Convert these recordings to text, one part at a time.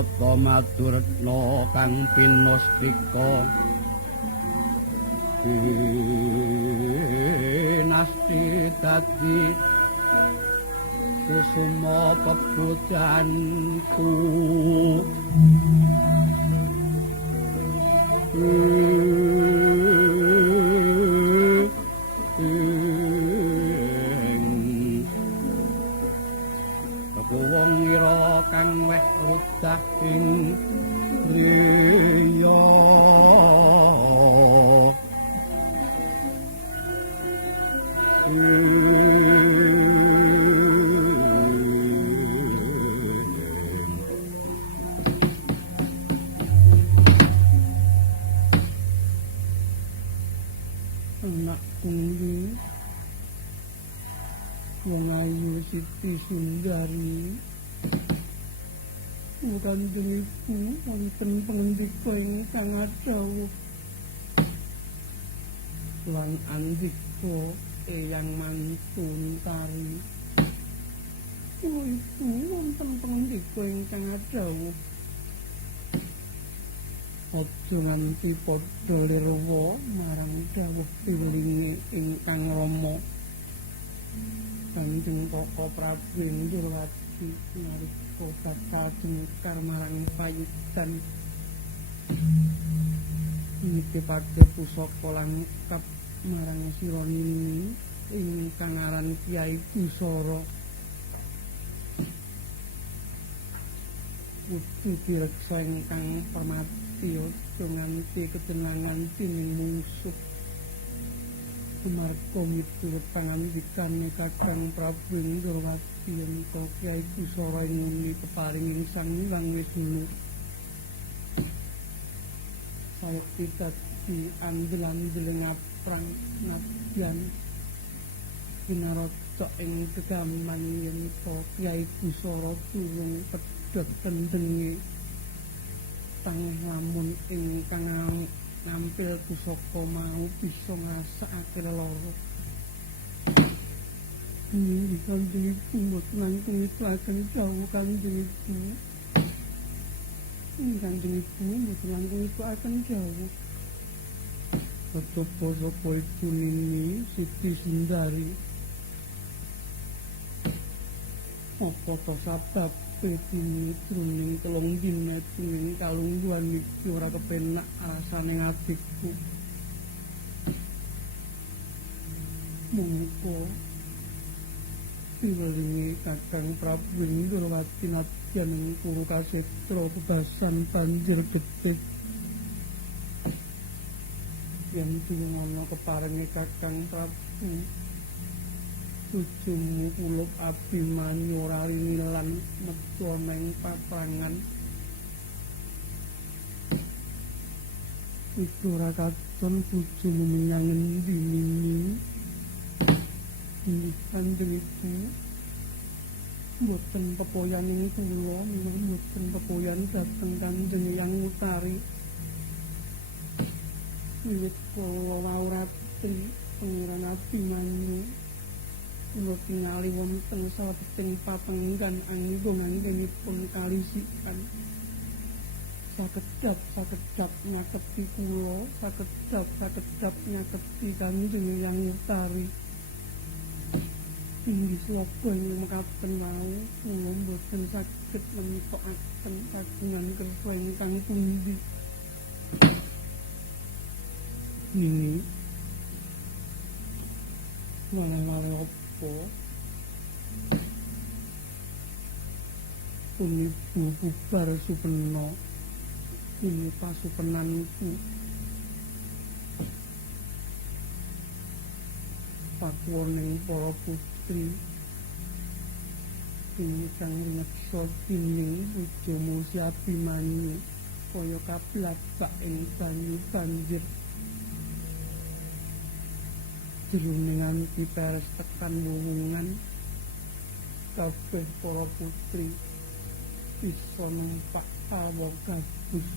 Jata Madurna kang pinustika dinasti dadi kusuma pepujanku wong ira kang weh udah ing liya anak kundi wong ayu Siti Sundari bukan deniku wonten pangandika ingkang adhawuh lan andika Eyang Mantuntari iku wonten pangandika ingkang adhawuh aja nganti padha lirwa marang dawuh pilinge ingkang rama Kanjeng Koko Prabu Indrawati nalika bakal jengkar marang payudan nitipake pusaka langkap marang sira nini ingkang aran Kyai Gusara kudu direksa ingkang permati aja nganti ketenangan dening mungsuh Marga miturut pangandikane Kakang Prabu Indrawati ento Kyai Gusara nguni peparinging Sang Hyang Wisnu sayekti dadi andel-andel ngaprang nadyan kinaraca ing gegaman yen Kyai Gusara durung pedhot kendenge tang lamun ingkang nampil pusaka mau bisa ngrasakake loro. Kanjeng Ibu mboten langkung nitlaken dawuh Kanjeng Ibu. Kanjeng Ibu mboten langkung nitlaken dawuh. Sapa iku Nini Siti Sundari. Apa to sabab petini truning telung dina tuning kalungguhan iki ora kepenak rasane adikku mongko piwelinge Kakang Prabu Indrawati nadyan ing Kurukasetra bebasan banjir gedhe yen dingono keparenge Kakang Prabu tujumu kulup Abimanyu ora nilan metu ana ing paprangan iku ora katon bojomu menyang endi Nini Kanjeng Ibu mboten pepoyan ing kula mboten pepoyan dhateng Kanjeng Hyang Utari wiwit kula wawratri Pangeran Abimanyu kula tingali wonten sabeting papenggan anggung anggenipun kalisikan sakedap nyaketi kula sakedap nyaketi Kanjeng Hyang Utari inggih sloga ing mekaten wau kula mboten saged nemtokaken kagungan kersa ingkang pundi Nini wale-wale apa puniku bubar supena ini pasupenanku pakuwoning para putri ingkang ngeksa dening bojomu Si Abimanyu kaya kablabak ing banyu banjir jroning nganti peres tekan wuwungan kabeh para putri bisa numpak awa gabus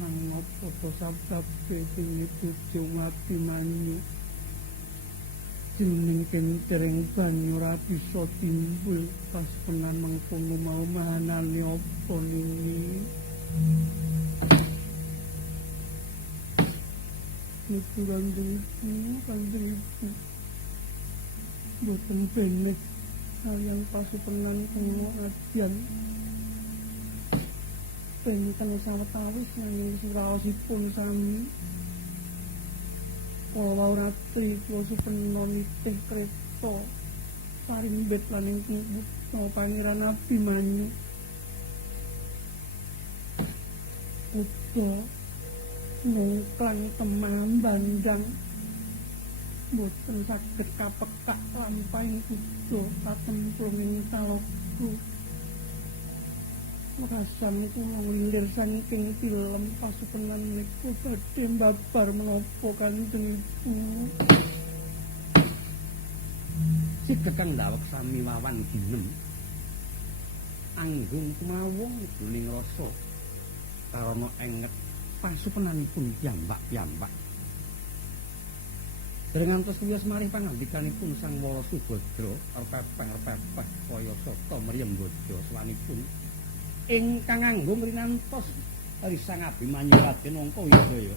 nang apa sabab dene bojo Abimanyu jroning kentering banyu ora bisa timbul pas penan mengkono mau mahanane apa Nini Niku Kanjeng Ibu, boten benek kaliyan pasupenan kula adyan. Pengiten sawetawis nanging suraosipun sami. Kala ratri kula supena nitih kreta sarimbet lan ing Buta Pangeran Abimanyu. Buta nungklang temah bandang boten saged kapekak lampahing kuda katemplung ing talaga. Rasan kula nglilir saking tilem pasupenan niku badhe mbabar menapa Kanjeng Ibu. Sikekang ndawek sami wawan ginem anggung kumawung duning rasa karana enget pasupenanipun piyambak-piyambak. Dereng ngantos wiyos marih pangandikanipun Sang Wala Subadra repepeh-repepeh kaya sata mriyembaja swanipun ingkang anggung rinantos Sang Abimanyu Raden Angkawijaya.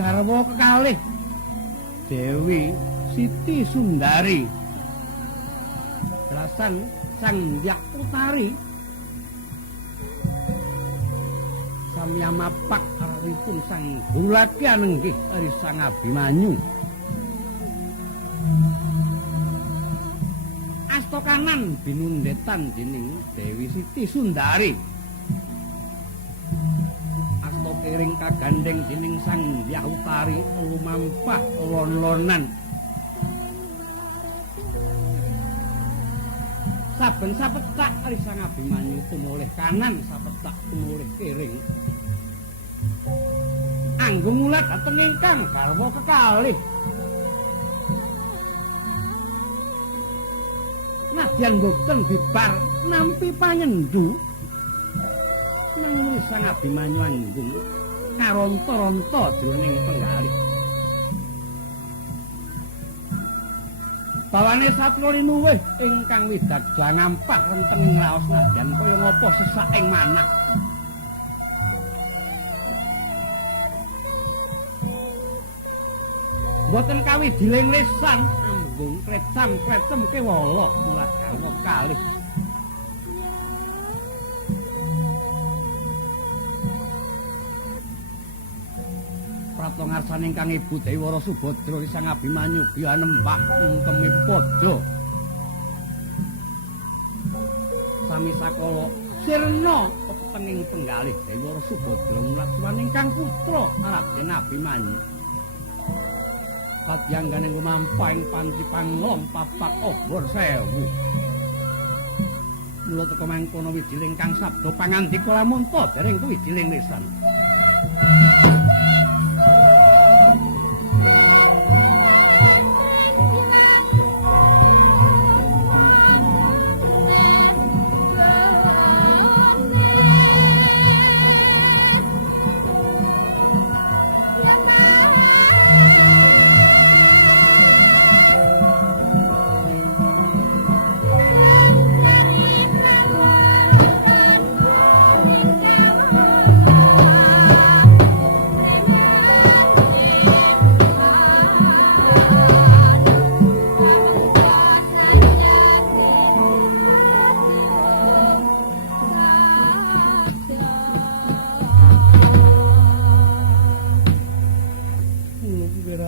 Garwa kekalih Dewi Siti Sundari Rasan Sang Hyang Utari samya mapak arawipun Sang Bulaki anenggih Ari Sang Abimanyu. Asta kanan binundetan dening Dewi Siti Sundari. Asta kiring kagandeng dening Sang Hyang Utari lumampah lon-lonan. Saben sapetak Ari Sang Abimanyu tumulih kanan, sapetak tumulih kiring. Anggung mulat dhateng ingkang garwa kekalih. Nadyan boten bibar nampi panyendu nanging Sang Abimanyu anggung karonta-ronta jroning penggalih. Bawane satya linuwih ingkang widagja ngampah renteng ing raos nadyan kaya ngapa sesak ing manah. Boten kawidiling lisan anggung krecam-krecem kewala mulat garwa kalih. Prapta ngarsaning Kang Ibu Dewi Wara Subadra Sang Abimanyu biyanembah ngkemi padha. Sami sakala sirna petenging penggalih Dewi Wara Subadra mulat swaning Kang putra Raden Abimanyu. Sadyangganing gumampahing panci panglong papak obor 1000. Mula teka mangkono wijiling Kang sabda pangandika lamunta dereng wijiling lisan.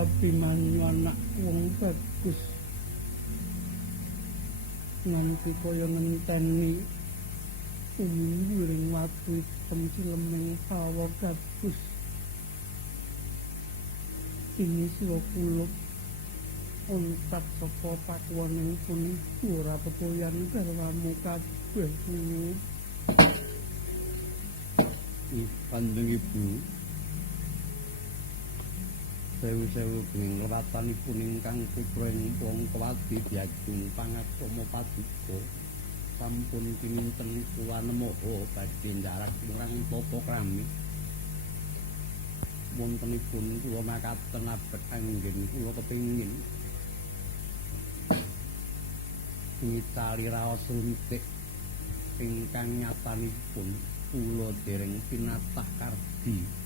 Abimanyu anak wong bagus nganti kaya ngenteni umwiring watu hitam cilemeng pawa gabus ini sira kula ontat saka pakuwaning pun ora pepoyan garwamu kabeh Kanjeng Ibu sewu-sewu ing lewatanipun ingkang putra ing wong kewadi diajeng pangaksama paduka sampun kinten kuwanemoho badhe njarak murang tapa krami wontenipun kula makaten abet anggen kula kepingin ngitali raos runtik ingkang nyatanipun kula dereng pinatah kardi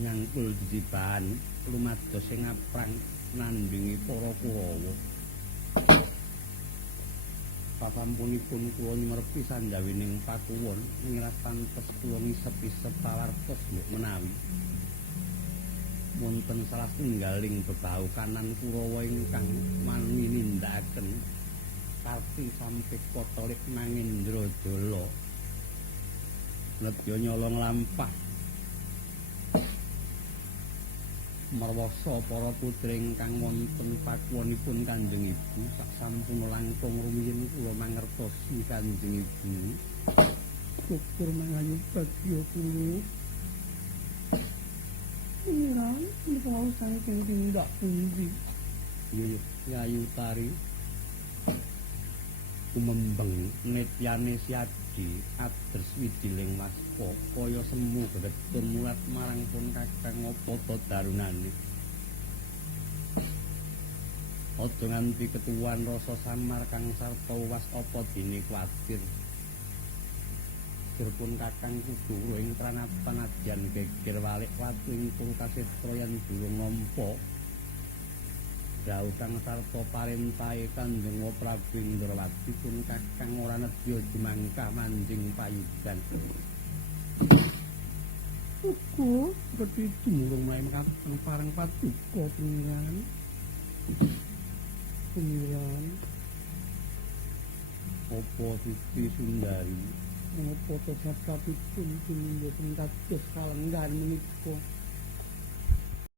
nyangkul dijibahan lumados sing aprang nandhingi para Kurawa. Pasampunipun kula nyumerpi sanjawining pakuwon ngira pantes kula ngisep-isep pawartos mbok menawi wonten salah setunggaling bebaukanan Kurawa ingkang wani nindakaken karti sampe Katolik Mangendradala nedya nyolong lampah marwasa para putri ingkang wonten pakuwonipun Kanjeng Ibu sasampun langkung rumiyin kula mangertosi Kanjeng Ibu syukur mangayu bagya kula Pengiran menika wau saking tindak pundi Yayu Tari kumembeng netyane siadi adres widiling waspa kaya semu gedhetun mulat marang pun kakang apa to darunane aja nganti ketuwan rasa samar kang sarta was apa dene kuwatir pun kakang kudu ing pranat-panadyan geger walik watu ing Kurukasetra yen durung nampa dawuh kang sarta parintahe Kanjeng Prabu Indrawati pun kakang ora nedya jumangkah manjing payudan. Uga seperti dumurung mulai mekaten parang paduka pengiran. Pengiran. Apa Siti Sundari? Apa to sabdapipun pininggaken kados kalenggan menika?